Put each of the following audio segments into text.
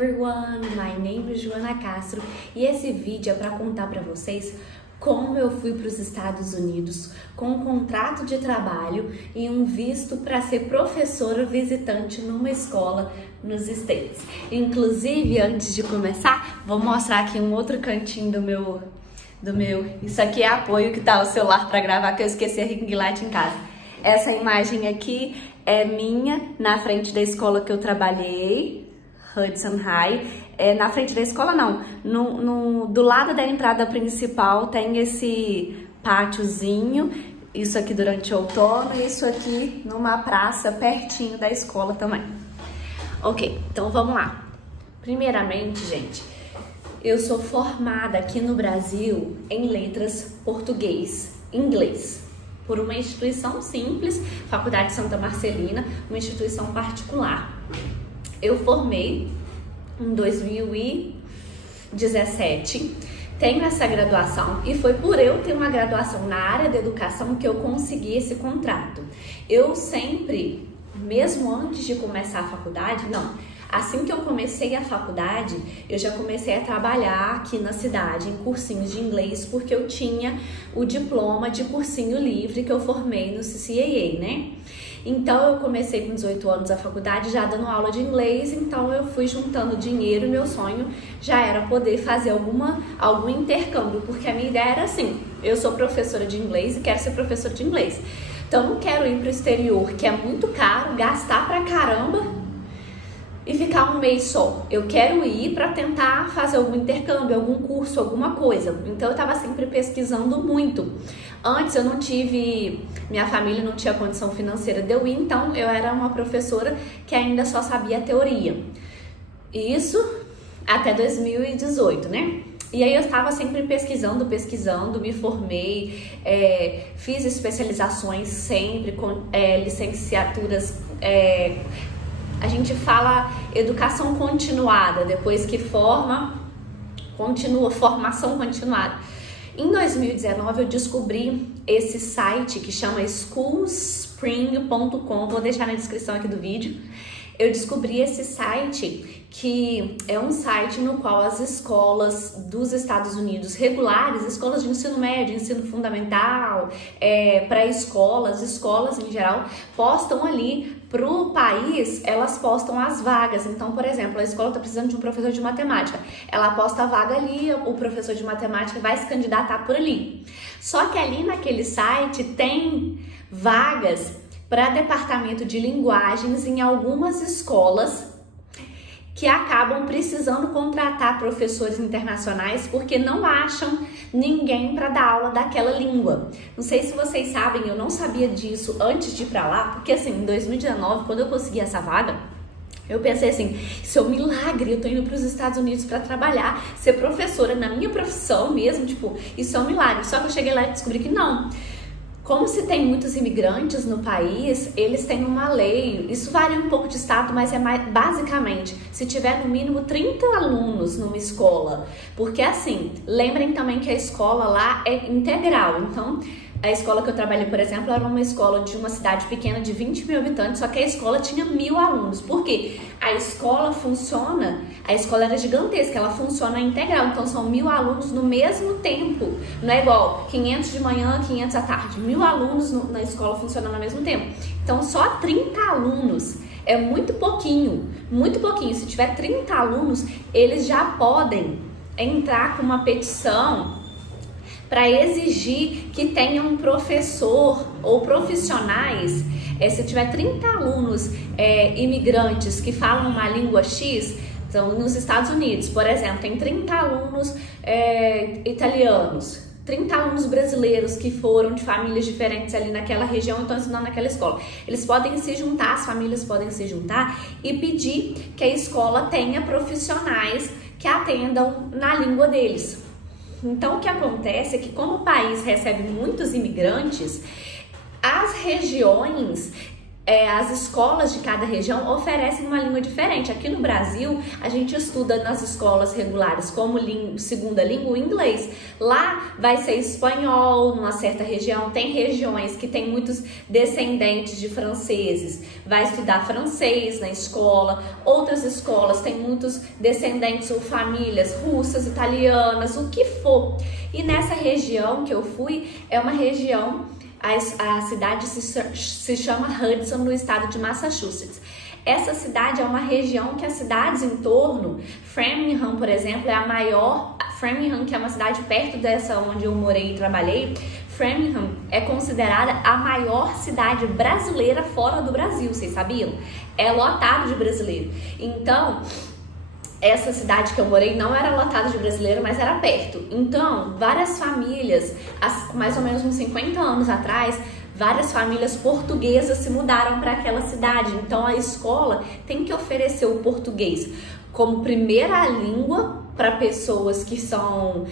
everyone, my name is Joana Castro e esse vídeo é para contar para vocês como eu fui para os Estados Unidos com um contrato de trabalho e um visto para ser professora visitante numa escola nos States. Inclusive, antes de começar, vou mostrar aqui um outro cantinho do meu. Isso aqui é apoio que tá o celular para gravar, que eu esqueci a ring light em casa. Essa imagem aqui é minha na frente da escola que eu trabalhei, Hudson High. Na frente da escola não, do lado da entrada principal tem esse pátiozinho, isso aqui durante o outono e isso aqui numa praça pertinho da escola também. Ok, então vamos lá. Primeiramente, gente, eu sou formada aqui no Brasil em letras português, inglês, por uma instituição simples, Faculdade Santa Marcelina, uma instituição particular. Eu formei em 2017, tenho essa graduação e foi por eu ter uma graduação na área da educação que eu consegui esse contrato. Eu sempre, mesmo antes de começar a faculdade, assim que eu comecei a faculdade, eu já comecei a trabalhar aqui na cidade em cursinhos de inglês, porque eu tinha o diploma de cursinho livre que eu formei no CCAA, né? Então eu comecei com 18 anos a faculdade já dando aula de inglês, então eu fui juntando dinheiro e meu sonho já era poder fazer algum intercâmbio, porque a minha ideia era assim, eu sou professora de inglês e quero ser professora de inglês. Então eu não quero ir para o exterior, que é muito caro, gastar pra caramba e ficar um mês só. Eu quero ir para tentar fazer algum intercâmbio, algum curso, alguma coisa. Então eu estava sempre pesquisando muito. Antes eu não tive, minha família não tinha condição financeira de eu ir, então eu era uma professora que ainda só sabia a teoria. Isso até 2018, né? E aí eu estava sempre pesquisando, me formei, fiz especializações sempre, com licenciaturas, a gente fala educação continuada, depois que forma, formação continuada. Em 2019 eu descobri esse site que chama schoolspring.com, vou deixar na descrição aqui do vídeo. Eu descobri esse site, que é um site no qual as escolas dos Estados Unidos regulares, escolas de ensino médio, ensino fundamental, pré-escolas, escolas em geral, postam ali pro país, elas postam as vagas. Então, por exemplo, a escola está precisando de um professor de matemática, ela posta a vaga ali, o professor de matemática vai se candidatar por ali. Só que ali naquele site tem vagas para departamento de linguagens em algumas escolas que acabam precisando contratar professores internacionais porque não acham ninguém para dar aula daquela língua. Não sei se vocês sabem, eu não sabia disso antes de ir para lá, porque assim, em 2019, quando eu consegui essa vaga, eu pensei assim, isso é um milagre, eu tô indo para os Estados Unidos para trabalhar, ser professora na minha profissão mesmo, tipo, isso é um milagre. Só que eu cheguei lá e descobri que não. Como se tem muitos imigrantes no país, eles têm uma lei, isso varia um pouco de estado, mas basicamente, se tiver no mínimo 30 alunos numa escola, porque assim, lembrem também que a escola lá é integral, então a escola que eu trabalhei, por exemplo, era uma escola de uma cidade pequena de 20 mil habitantes, só que a escola tinha 1000 alunos. Por quê? A escola era gigantesca, ela funciona integral, então são 1000 alunos no mesmo tempo. Não é igual 500 de manhã, 500 à tarde. 1000 alunos na escola funcionando ao mesmo tempo. Então só 30 alunos é muito pouquinho, muito pouquinho. Se tiver 30 alunos, eles já podem entrar com uma petição para exigir que tenha um professor ou profissionais, se tiver 30 alunos imigrantes que falam uma língua X, então nos Estados Unidos, por exemplo, tem 30 alunos italianos, 30 alunos brasileiros que foram de famílias diferentes ali naquela região e estão estudando naquela escola. Eles podem se juntar, as famílias podem se juntar e pedir que a escola tenha profissionais que atendam na língua deles. Então, o que acontece é que, como o país recebe muitos imigrantes, as regiões as escolas de cada região oferecem uma língua diferente. Aqui no Brasil, a gente estuda nas escolas regulares como segunda língua o inglês. Lá vai ser espanhol, numa certa região. Tem regiões que tem muitos descendentes de franceses, vai estudar francês na escola. Outras escolas têm muitos descendentes ou famílias russas, italianas, o que for. E nessa região que eu fui, é uma região... A cidade se chama Hudson, no estado de Massachusetts. Essa cidade é uma região que as cidades em torno, Framingham, por exemplo, é a maior. Framingham, que é uma cidade perto dessa onde eu morei e trabalhei, Framingham é considerada a maior cidade brasileira fora do Brasil, vocês sabiam? É lotado de brasileiro. Então, essa cidade que eu morei não era lotada de brasileiro, mas era perto. Então, várias famílias, mais ou menos uns 50 anos atrás, várias famílias portuguesas se mudaram para aquela cidade. Então, a escola tem que oferecer o português como primeira língua para pessoas que estão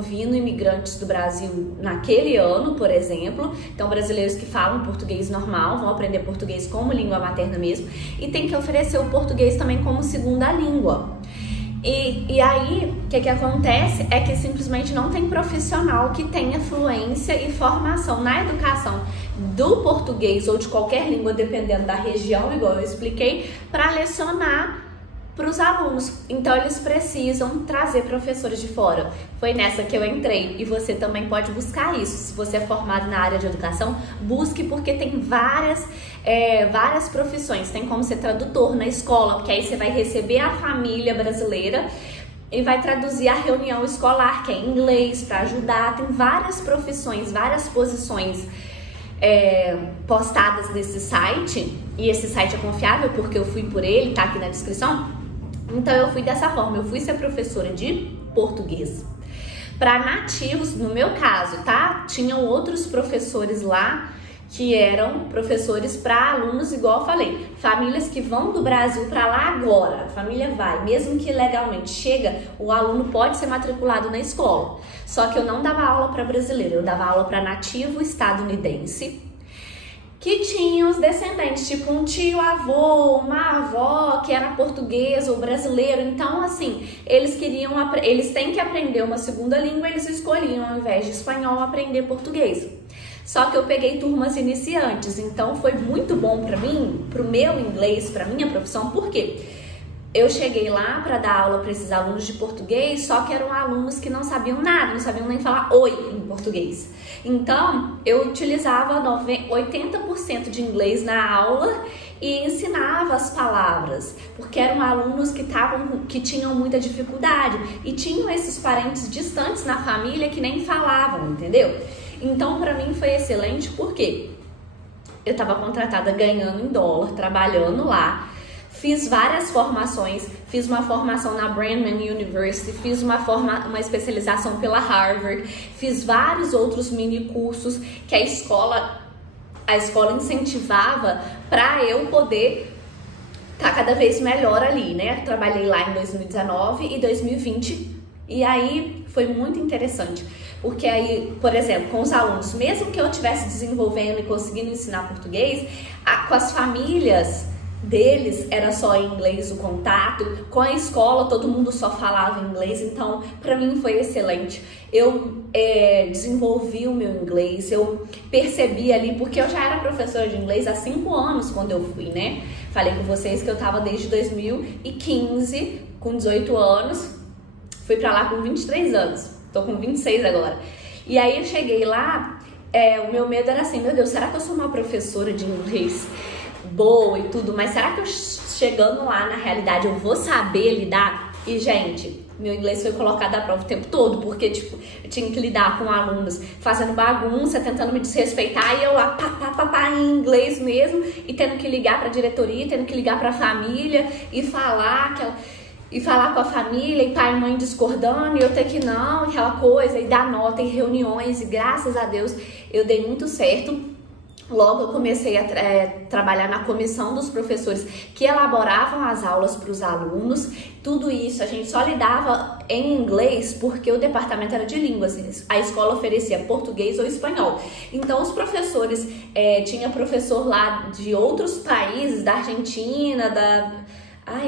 vindo, imigrantes do Brasil naquele ano, por exemplo. Então, brasileiros que falam português normal vão aprender português como língua materna mesmo. E tem que oferecer o português também como segunda língua. E aí, o que acontece é que simplesmente não tem profissional que tenha fluência e formação na educação do português ou de qualquer língua, dependendo da região, igual eu expliquei, para lecionar para os alunos. Então, eles precisam trazer professores de fora. Foi nessa que eu entrei e você também pode buscar isso. Se você é formado na área de educação, busque, porque tem várias profissões. Tem como ser tradutor na escola, porque aí você vai receber a família brasileira e vai traduzir a reunião escolar, que é em inglês, para ajudar. Tem várias profissões, várias posições postadas nesse site. E esse site é confiável porque eu fui por ele, tá aqui na descrição. Então eu fui dessa forma, eu fui ser professora de português para nativos, no meu caso, tá? Tinham outros professores lá que eram professores para alunos, igual eu falei, famílias que vão do Brasil para lá agora. A família vai, mesmo que legalmente chega, o aluno pode ser matriculado na escola. Só que eu não dava aula para brasileiro, eu dava aula para nativo estadunidense, que tinha os descendentes, tipo um tio-avô, uma avó que era português ou brasileiro. Então, assim, eles têm que aprender uma segunda língua, eles escolhiam, ao invés de espanhol, aprender português. Só que eu peguei turmas iniciantes, então foi muito bom para mim, pro meu inglês, pra minha profissão. Por quê? Eu cheguei lá para dar aula para esses alunos de português, só que eram alunos que não sabiam nada, não sabiam nem falar oi em português. Então, eu utilizava 80% de inglês na aula e ensinava as palavras, porque eram alunos que tinham muita dificuldade e tinham esses parentes distantes na família que nem falavam, entendeu? Então, para mim foi excelente, porque eu estava contratada ganhando em dólar, trabalhando lá. Fiz várias formações, fiz uma formação na Brandman University, fiz uma especialização pela Harvard, fiz vários outros mini cursos que a escola incentivava para eu poder estar cada vez melhor ali, né? Trabalhei lá em 2019 e 2020 e aí foi muito interessante, porque aí, por exemplo, com os alunos, mesmo que eu estivesse desenvolvendo e conseguindo ensinar português, com as famílias deles era só em inglês o contato, com a escola todo mundo só falava inglês. Então para mim foi excelente. Eu desenvolvi o meu inglês, eu percebi ali, porque eu já era professora de inglês há 5 anos quando eu fui, né? Falei com vocês que eu tava desde 2015, com 18 anos, fui pra lá com 23 anos, tô com 26 agora. E aí eu cheguei lá, o meu medo era assim, meu Deus, será que eu sou uma professora de inglês boa e tudo, mas será que eu chegando lá na realidade eu vou saber lidar? E gente, meu inglês foi colocado à prova o tempo todo, porque tipo, eu tinha que lidar com alunos fazendo bagunça, tentando me desrespeitar, e eu lá pá, em inglês mesmo, e tendo que ligar pra diretoria, tendo que ligar pra família e falar com a família, e pai e mãe discordando, e eu ter que não, aquela coisa, e dar nota em reuniões, e graças a Deus eu dei muito certo. Logo eu comecei a trabalhar na comissão dos professores que elaboravam as aulas para os alunos. Tudo isso a gente só lidava em inglês porque o departamento era de línguas. A escola oferecia português ou espanhol. Então os professores, tinha professor lá de outros países, da Argentina,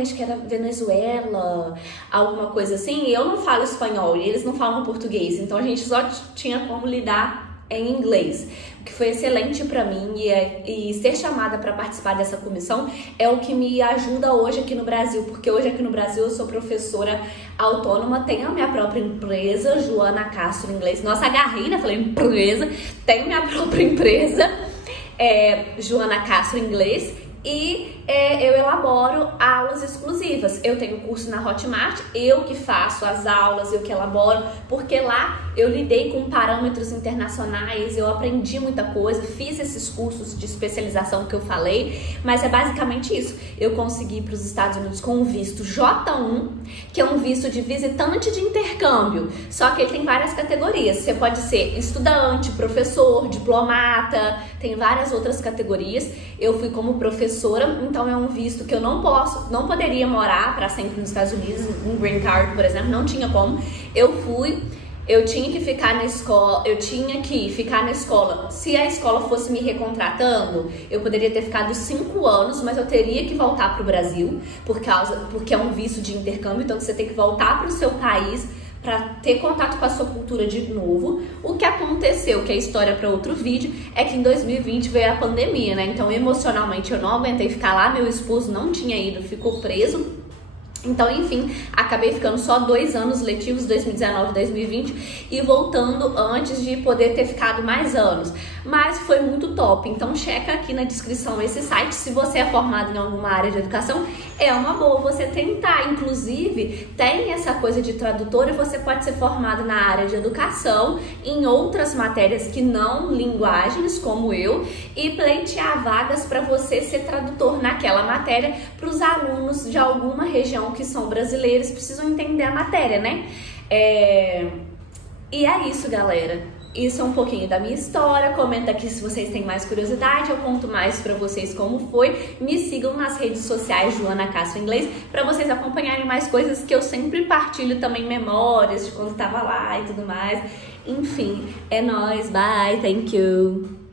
acho que era Venezuela, alguma coisa assim. E eu não falo espanhol e eles não falam português. Então a gente só tinha como lidar em inglês, o que foi excelente para mim, e ser chamada para participar dessa comissão é o que me ajuda hoje aqui no Brasil, porque hoje aqui no Brasil eu sou professora autônoma, tenho a minha própria empresa, Joana Castro Inglês. Nossa, agarrei, né? Falei empresa, tenho minha própria empresa, Joana Castro Inglês. E eu elaboro aulas exclusivas. Eu tenho curso na Hotmart, eu que faço as aulas, eu que elaboro, porque lá eu lidei com parâmetros internacionais, eu aprendi muita coisa, fiz esses cursos de especialização que eu falei, mas é basicamente isso. Eu consegui ir para os Estados Unidos com o visto J1, que é um visto de visitante de intercâmbio, só que ele tem várias categorias. Você pode ser estudante, professor, diplomata, tem várias outras categorias. Eu fui como professora, então é um visto que eu não poderia morar para sempre nos Estados Unidos, um green card, por exemplo, não tinha como. Eu tinha que ficar na escola, se a escola fosse me recontratando, eu poderia ter ficado 5 anos, mas eu teria que voltar para o Brasil, porque é um visto de intercâmbio, então você tem que voltar para o seu país para ter contato com a sua cultura de novo. O que aconteceu, que é história para outro vídeo, é que em 2020 veio a pandemia, né? Então emocionalmente eu não aguentei ficar lá, meu esposo não tinha ido, ficou preso. Então, enfim, acabei ficando só 2 anos letivos, 2019 e 2020, e voltando antes de poder ter ficado mais anos. Mas foi muito top, então checa aqui na descrição esse site. Se você é formado em alguma área de educação, é uma boa você tentar. Inclusive, tem essa coisa de tradutor e você pode ser formado na área de educação, em outras matérias que não linguagens, como eu, e pleitear vagas para você ser tradutor naquela matéria para os alunos de alguma região que são brasileiros, precisam entender a matéria, né? E é isso, galera. Isso é um pouquinho da minha história. Comenta aqui se vocês têm mais curiosidade, eu conto mais pra vocês como foi. Me sigam nas redes sociais Joana Castro Inglês pra vocês acompanharem mais coisas que eu sempre partilho também, memórias de quando tava lá e tudo mais. Enfim, é nóis, bye, thank you!